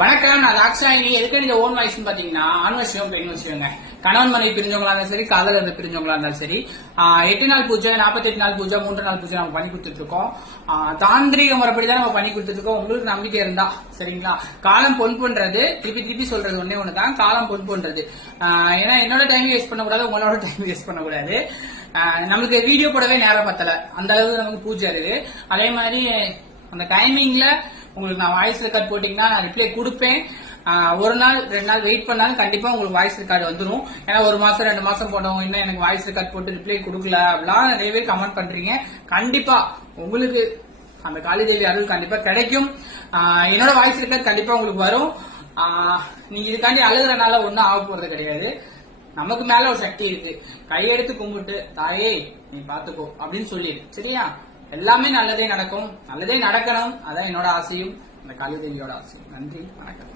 வணக்கம், நான் ராக்ஷாயினி. எதுக்கு இந்த ஓன் வாய்ஸ் பாத்தீங்கன்னா, ஆண் விஷயம் பெண் விஷயங்க. கணவன் மனைவி பிரிஞ்சவங்களா இருந்தாலும் சரி, காதல் இருந்து பிரிஞ்சவங்களா இருந்தாலும் சரி, 8 நாள் பூஜை, 48 நாள் பூஜை, 3 நாள் பூஜை நம்ம பண்ணி கொடுத்துட்டு இருக்கோம். தாந்திரீக முறைப்படிதான் நம்ம பண்ணி கொடுத்துட்டு இருக்கோம். உங்களுக்கு நம்பிக்கை இருந்தா சரிங்களா. காலம் பொன் பண்றது, திருப்பி சொல்றது ஒன்னே ஒண்ணுதான், காலம் பொன் பண்றது. ஏன்னா என்னோட டைம் வேஸ்ட் பண்ணக்கூடாது, உங்களோட டைம் வேஸ்ட் பண்ணக்கூடாது. நமக்கு வீடியோ போடவே நேரம் பத்தல, அந்த அளவுக்கு நமக்கு பூஜை இருக்கு. அதே மாதிரி அந்த டைமிங்ல உங்களுக்கு நான் வாய்ஸ் ரெக்கார்ட் போட்டீங்கன்னா நான் ரிப்ளை கொடுப்பேன். 1 நாள் 2 நாள் வெயிட் பண்ணாலும் கண்டிப்பா உங்களுக்கு வாய்ஸ் ரெக்கார்டு வந்துடும். ஏன்னா 1 மாசம் 2 மாசம் போனவங்க இன்னும் எனக்கு வாய்ஸ் ரெக்கார்ட் போட்டு ரிப்ளை கொடுக்கல அப்படிலாம் நிறைய பேர் கமெண்ட் பண்றீங்க. கண்டிப்பா உங்களுக்கு அந்த காளிதேவி அருள் கண்டிப்பா கிடைக்கும். என்னோட வாய்ஸ் ரெக்கார்ட் கண்டிப்பா உங்களுக்கு வரும். நீங்க இதுக்காண்டி அழுகுறனால ஒன்னும் ஆக போறது கிடையாது. நமக்கு மேல ஒரு சக்தி இருக்கு. கையெடுத்து கும்பிட்டு தாயே நீ பாத்துக்கோ அப்படின்னு சொல்லி சரியா. எல்லாமே நல்லதே நடக்கும், நல்லதே நடக்கணும். அதான் என்னோட ஆசையும், அந்த காளிதேவியோட ஆசையும். நன்றி, வணக்கம்.